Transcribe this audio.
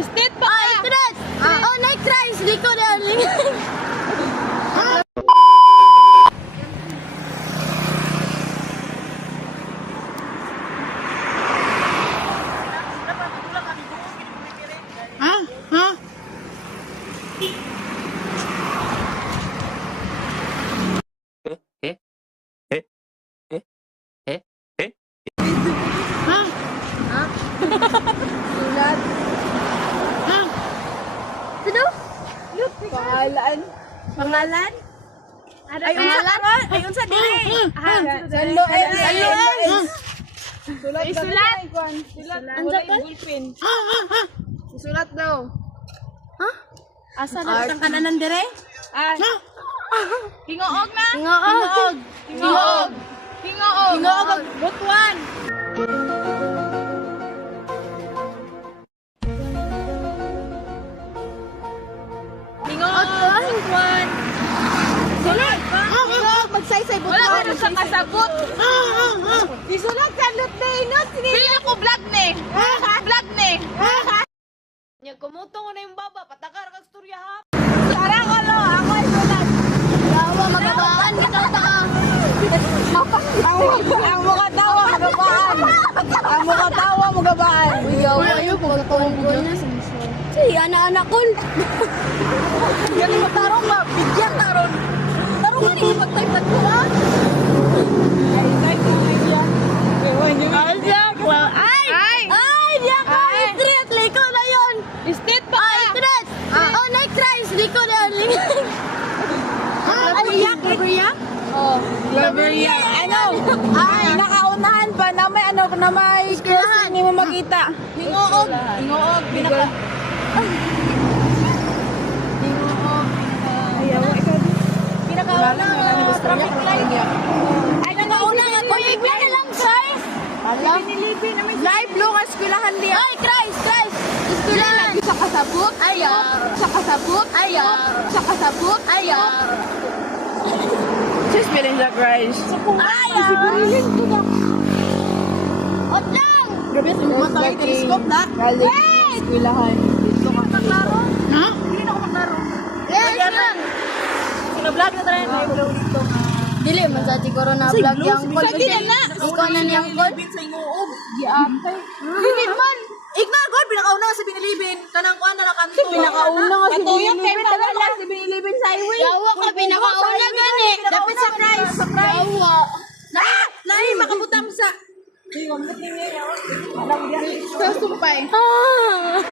State pa ka. Ikras. Oh, na-ikras. Di ko na. Ha? Ha? Ha? Sulat. Ha? Sino? Pangalan. Pangalan? Ayun sa dire. Salo. Sulat. Sulat. Andiyan ka? Ha? Ha? Ha? Sulat daw. Ha? Asa Art ang kananan dire? Ah. Ha? Hingoog na. Hingoog. Hingoog. Hingoog. Hingoog. Butuan. Hingoog. Butuan. Sulat. Hingoog. Magsaysay butuan. Wala ko sa kasabot. Ha? Ha? Ha? Isulat sa lutinot. Sino ko vlog ni? Vlog ni. Nya kumuto ko na yung baba, patakar kag storya ha. Tara ko lo, ako ay sulat. Dawa magabaan kita ta. Ang mga tawa magabaan. Ang mga tawa magabaan. Uyaw ayo pagtungkol na sa miso. Si anak-anak ko. Yan mo tarong ba? Bigyan taron. Tarong ka ni pag-type ko ha. Ay, yan. Ay, diyan ka. Street, liko na yon. State pa ka. Ikras. Oh, na-ikras. Liko na. Laberiak? Oh. Laberiak. Ano? Ay, nakaunahan pa na may ano na may crossing hindi mo makita. Hingoog. Hingoog. Pinaka. Hingoog. Ayaw. Pinakauna. Traffic light. Ay, pinakauna. Uy, na lang, guys. Alam. Live look ang eskwelahan niya. Ay, Christ. Eskwelahan. Sa kasabot. Ayaw. Sa kasabot. Ayaw. Sa kasabot. Ayaw. Just feeling that rice. Ayaw. Sigurilin ko na. Ot lang. Grabe sa mga tayo telescope na. Wait. Eskwelahan. Dito ka maglaro? Ha? Hindi na ako maglaro. Yes, yan. Sino-vlog na tayo. May vlog dito. Dili man sa siguro na vlog yung call. Ikaw na niyang call. Sa inguog. Bilin man. Ignore God, pinakauna sa binilibin. Kanang kuan na nakanto. Pinakauna nga si Katuyok Bilibin. kay